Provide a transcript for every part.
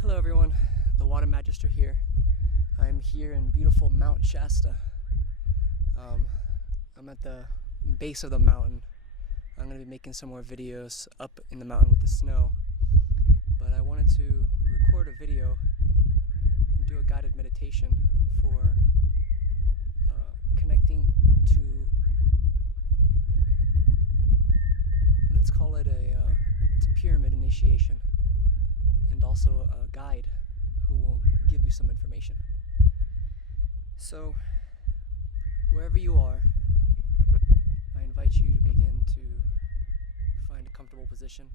Hello everyone, the Water Magister here. I'm here in beautiful Mount Shasta. I'm at the base of the mountain. I'm going to be making some more videos up in the mountain with the snow. But I wanted to record a video and do a guided meditation for connecting to, let's call it it's a pyramid initiation. And also a guide who will give you some information. So, wherever you are, I invite you to begin to find a comfortable position.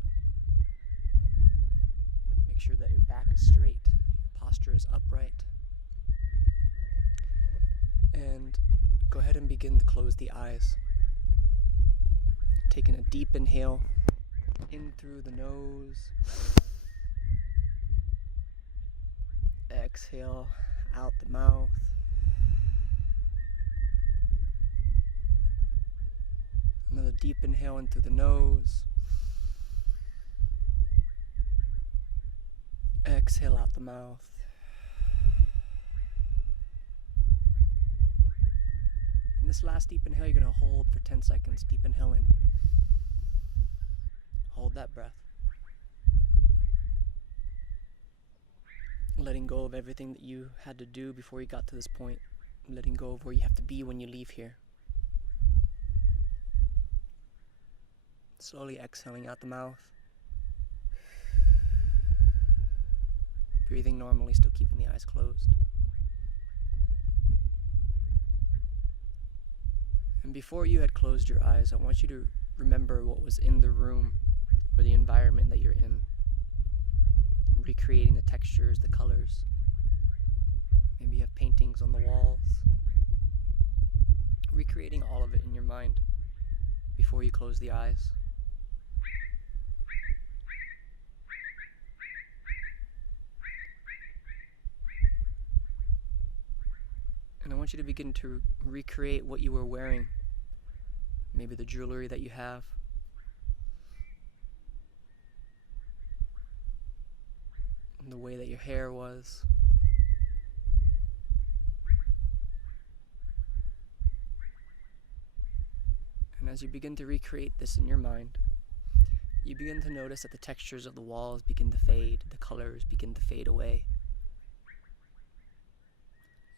Make sure that your back is straight, your posture is upright. And go ahead and begin to close the eyes. Taking a deep inhale in through the nose. Exhale out the mouth. Another deep inhale in through the nose. Exhale out the mouth. And this last deep inhale, you're going to hold for 10 seconds. Deep inhale in. Hold that breath. Letting go of everything that you had to do before you got to this point. Letting go of where you have to be when you leave here. Slowly exhaling out the mouth. Breathing normally, still keeping the eyes closed. And before you had closed your eyes, I want you to remember what was in the room or the environment that you're in. Recreating the textures, the colors. Maybe you have paintings on the walls. Recreating all of it in your mind before you close the eyes. And I want you to begin to recreate what you were wearing. Maybe the jewelry that you have. The way that your hair was. And as you begin to recreate this in your mind, you begin to notice that the textures of the walls begin to fade, the colors begin to fade away.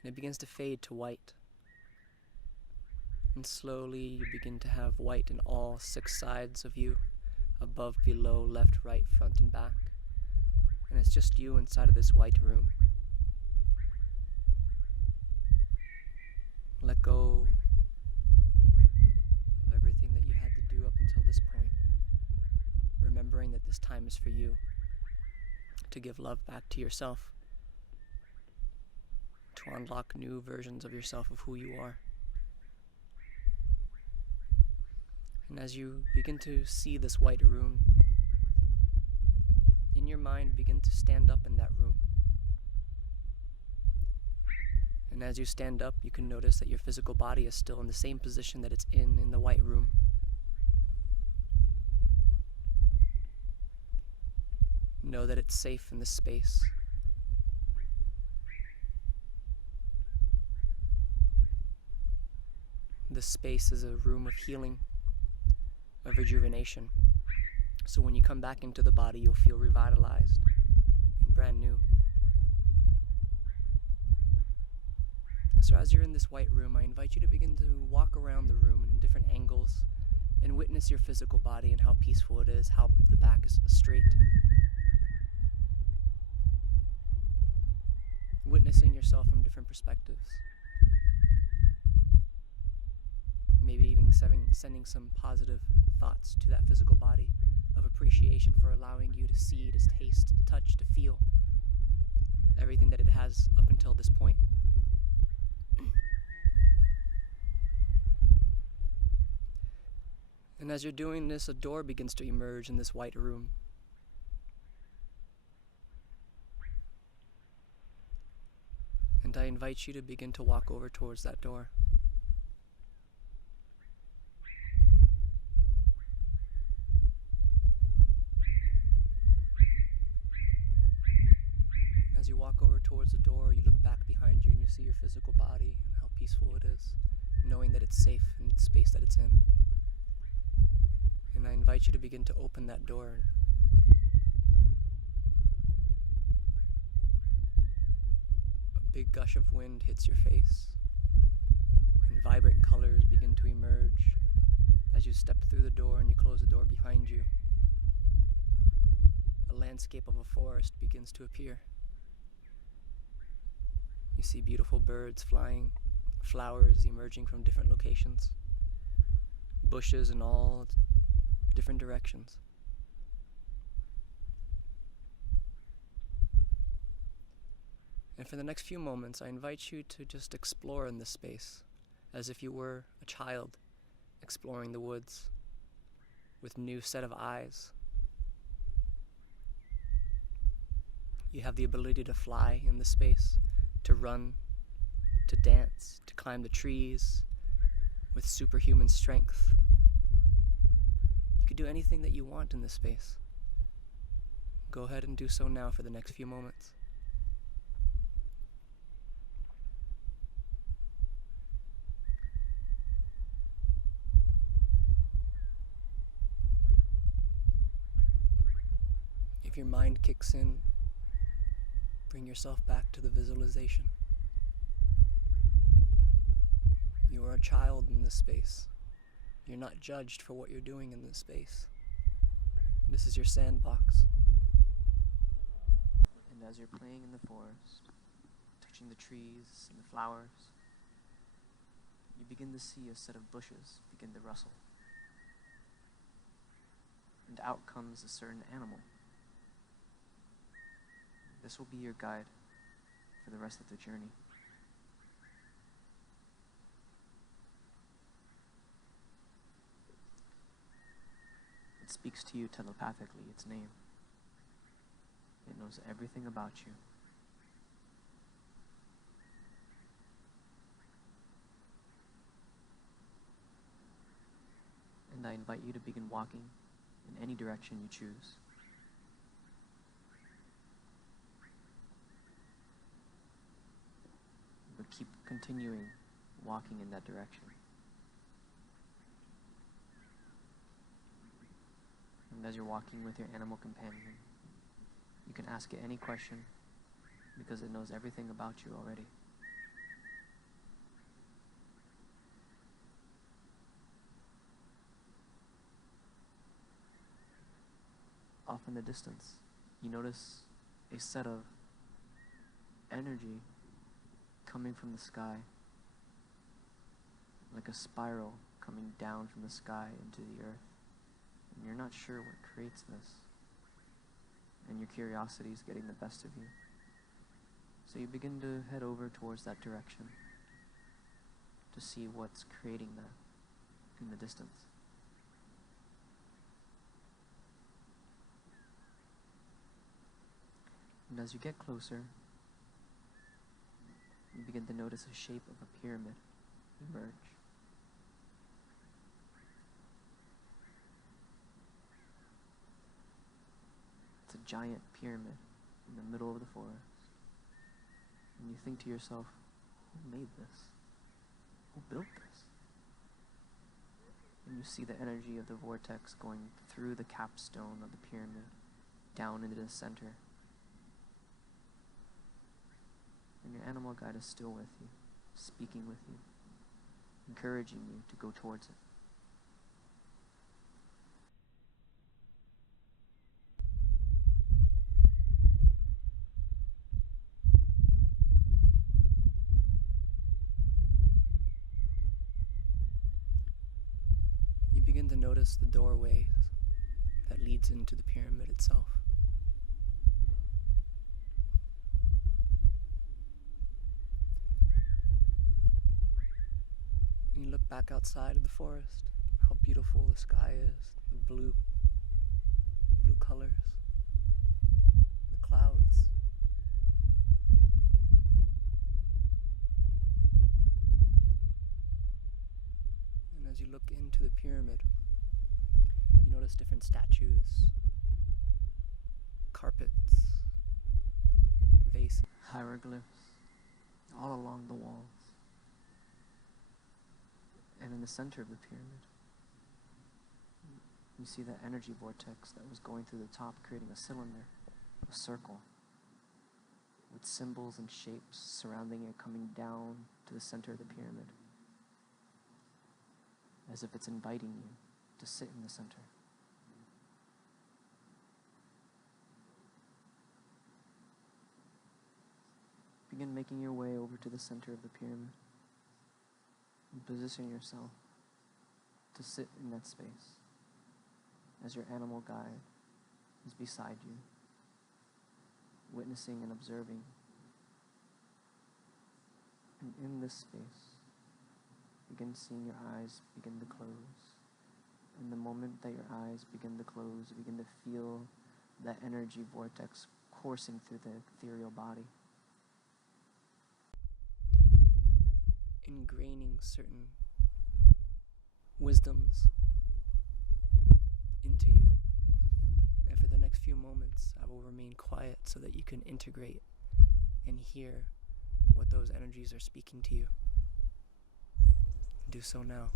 And it begins to fade to white. And slowly you begin to have white in all 6 sides of you, above, below, left, right, front, and back. And it's just you inside of this white room. Let go of everything that you had to do up until this point. Remembering that this time is for you. To give love back to yourself. To unlock new versions of yourself of who you are. And as you begin to see this white room, in your mind, begin to stand up in that room. And as you stand up, you can notice that your physical body is still in the same position that it's in the white room. Know that it's safe in this space. This space is a room of healing, of rejuvenation. So when you come back into the body, you'll feel revitalized and brand new. So as you're in this white room, I invite you to begin to walk around the room in different angles and witness your physical body and how peaceful it is, how the back is straight. Witnessing yourself from different perspectives. Maybe even sending some positive thoughts to that physical body. Of appreciation for allowing you to see, to taste, to touch, to feel everything that it has up until this point. And as you're doing this, a door begins to emerge in this white room. And I invite you to begin to walk over towards that door. as you walk over towards the door, you look back behind you and you see your physical body and how peaceful it is, knowing that it's safe in the space that it's in. And I invite you to begin to open that door. A big gush of wind hits your face, and vibrant colors begin to emerge as you step through the door and you close the door behind you. A landscape of a forest begins to appear. You see beautiful birds flying, flowers emerging from different locations, bushes in all different directions. And for the next few moments, I invite you to just explore in this space as if you were a child exploring the woods with a new set of eyes. You have the ability to fly in this space, to run, to dance, to climb the trees with superhuman strength. You could do anything that you want in this space. Go ahead and do so now for the next few moments. If your mind kicks in, bring yourself back to the visualization. You are a child in this space. You're not judged for what you're doing in this space. This is your sandbox. And as you're playing in the forest, touching the trees and the flowers, you begin to see a set of bushes begin to rustle. And out comes a certain animal. This will be your guide for the rest of the journey. It speaks to you telepathically, its name. It knows everything about you. And I invite you to begin walking in any direction you choose. But keep continuing walking in that direction. And as you're walking with your animal companion, you can ask it any question because it knows everything about you already. Off in the distance, you notice a set of energy coming from the sky, like a spiral coming down from the sky into the earth. And you're not sure what creates this, and your curiosity is getting the best of you. So you begin to head over towards that direction to see what's creating that in the distance. And as you get closer, you begin to notice a shape of a pyramid emerge. It's a giant pyramid in the middle of the forest. And you think to yourself, who made this? Who built this? And you see the energy of the vortex going through the capstone of the pyramid down into the center. And your animal guide is still with you, speaking with you, encouraging you to go towards it. You begin to notice the doorway that leads into the pyramid itself. And you look back outside of the forest, how beautiful the sky is, the blue colors, the clouds. And as you look into the pyramid, you notice different statues, carpets, spaces, hieroglyphs all along the walls. And in the center of the pyramid, you see that energy vortex that was going through the top, creating a cylinder, a circle, with symbols and shapes surrounding it, coming down to the center of the pyramid, as if it's inviting you to sit in the center. Begin making your way over to the center of the pyramid and position yourself to sit in that space as your animal guide is beside you, witnessing and observing. And in this space, begin seeing your eyes begin to close. And the moment that your eyes begin to close, you begin to feel that energy vortex coursing through the ethereal body, ingraining certain wisdoms into you. And for the next few moments, I will remain quiet so that you can integrate and hear what those energies are speaking to you. Do so now.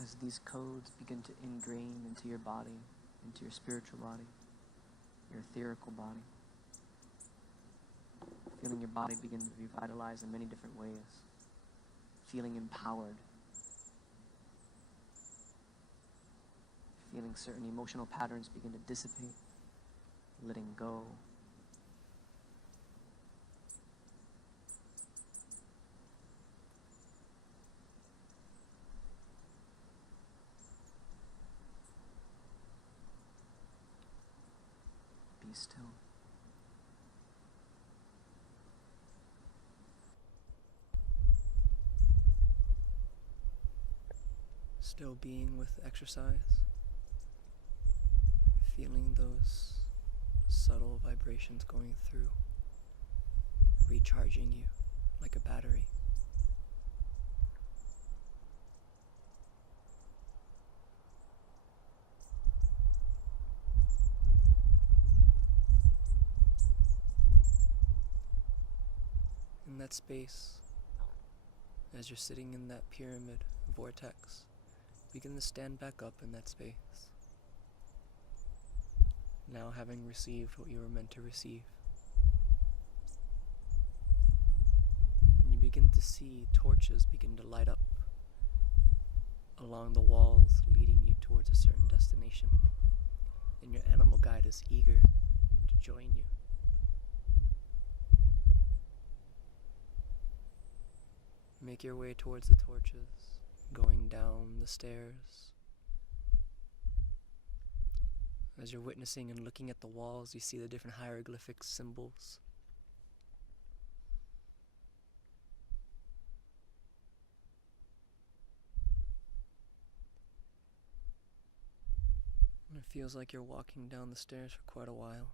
As these codes begin to ingrain into your body, into your spiritual body, your etherical body, feeling your body begin to revitalize in many different ways, feeling empowered, feeling certain emotional patterns begin to dissipate, letting go. Be still. Still being with exercise, feeling those subtle vibrations going through, recharging you like a battery. In that space, as you're sitting in that pyramid vortex, begin to stand back up in that space. Now having received what you were meant to receive. And you begin to see torches begin to light up along the walls, leading you towards a certain destination. And your animal guide is eager to join you. Make your way towards the torches, going down the stairs. As you're witnessing and looking at the walls, you see the different hieroglyphic symbols. And it feels like you're walking down the stairs for quite a while.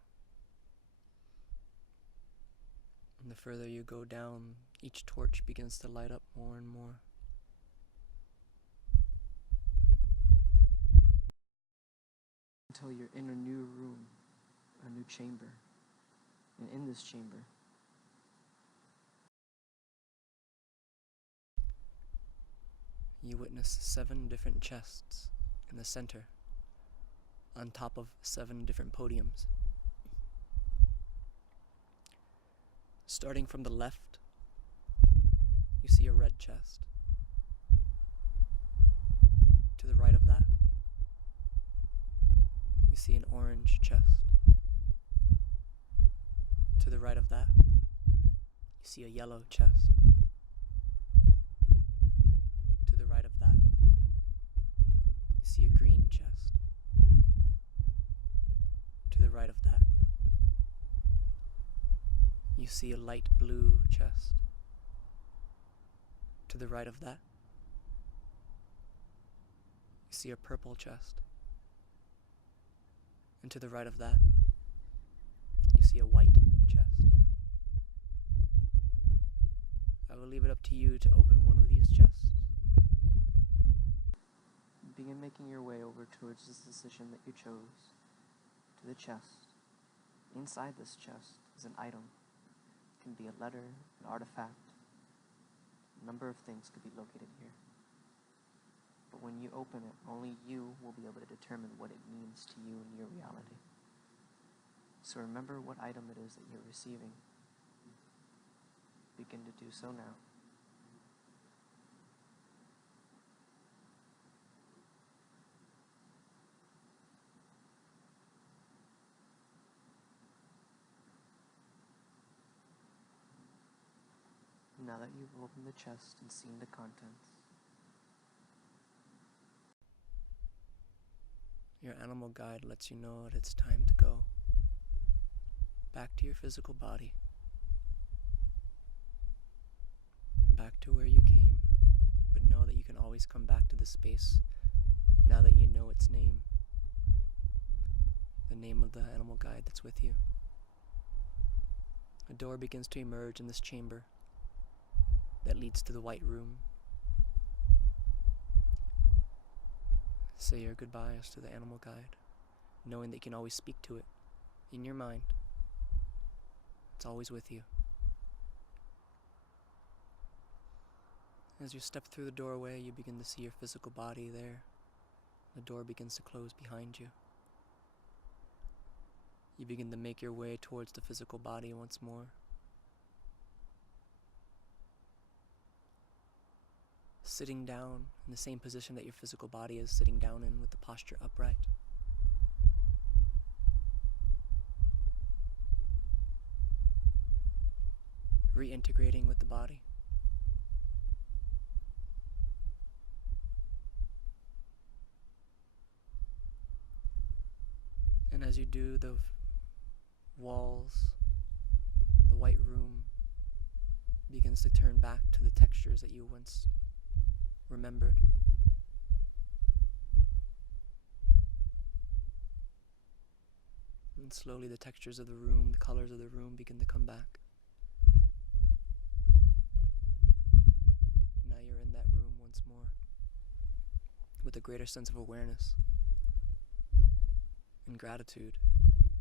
And the further you go down, each torch begins to light up more and more. Until you're in a new room, a new chamber. And in this chamber, you witness 7 different chests in the center, on top of 7 different podiums. Starting from the left, you see a red chest. To the right of that, you see an orange chest. To the right of that, you see a yellow chest. To the right of that, you see a green chest. To the right of that, you see a light blue chest. To the right of that, you see a purple chest. And to the right of that, you see a white chest. I will leave it up to you to open one of these chests. Begin making your way over towards this decision that you chose, to the chest. Inside this chest is an item. It can be a letter, an artifact. A number of things could be located here. But when you open it, only you will be able to determine what it means to you in your reality. So remember what item it is that you're receiving. Begin to do so now. Now that you've opened the chest and seen the contents, your animal guide lets you know that it's time to go back to your physical body, back to where you came, but know that you can always come back to this space now that you know its name, the name of the animal guide that's with you. A door begins to emerge in this chamber that leads to the white room. Say your goodbyes to the animal guide, knowing that you can always speak to it in your mind. It's always with you. As you step through the doorway, you begin to see your physical body there. The door begins to close behind you. You begin to make your way towards the physical body once more. Sitting down in the same position that your physical body is sitting down in, with the posture upright. Reintegrating with the body. And as you do, the walls, the white room begins to turn back to the textures that you once remembered. And slowly the textures of the room, the colors of the room begin to come back. Now you're in that room once more with a greater sense of awareness and gratitude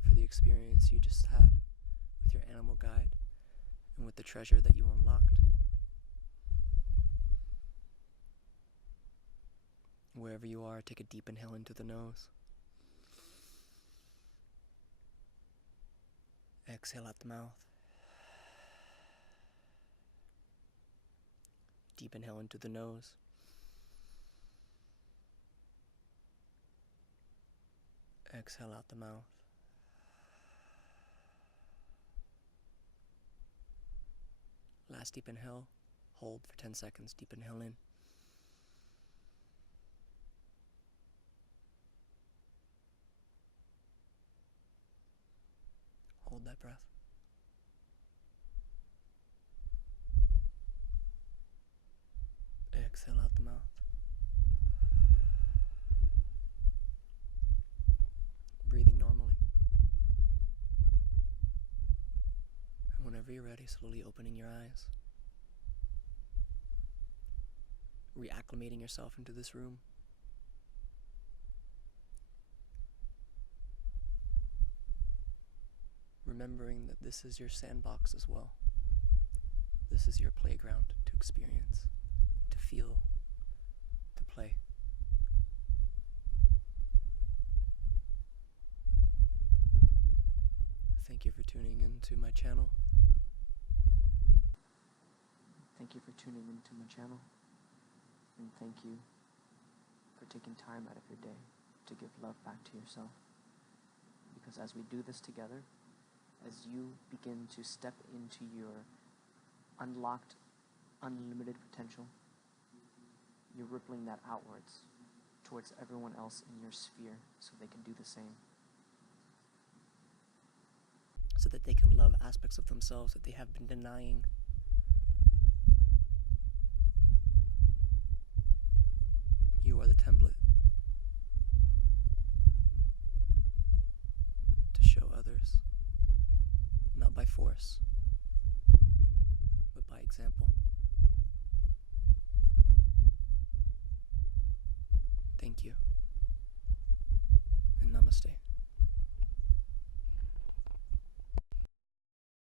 for the experience you just had with your animal guide and with the treasure that you unlocked. Wherever you are, take a deep inhale into the nose. Exhale out the mouth. Deep inhale into the nose. Exhale out the mouth. Last deep inhale. Hold for 10 seconds. Deep inhale in. Hold that breath. Exhale out the mouth. Breathing normally. And whenever you're ready, slowly opening your eyes. Reacclimating yourself into this room. Remembering that this is your sandbox as well. This is your playground to experience, to feel, to play. Thank you for tuning into my channel. Thank you for tuning into my channel. And thank you for taking time out of your day to give love back to yourself. Because as we do this together, as you begin to step into your unlocked, unlimited potential, you're rippling that outwards towards everyone else in your sphere so they can do the same. So that they can love aspects of themselves that they have been denying. You are the template to show others, not by force, but by example. Thank you, and namaste.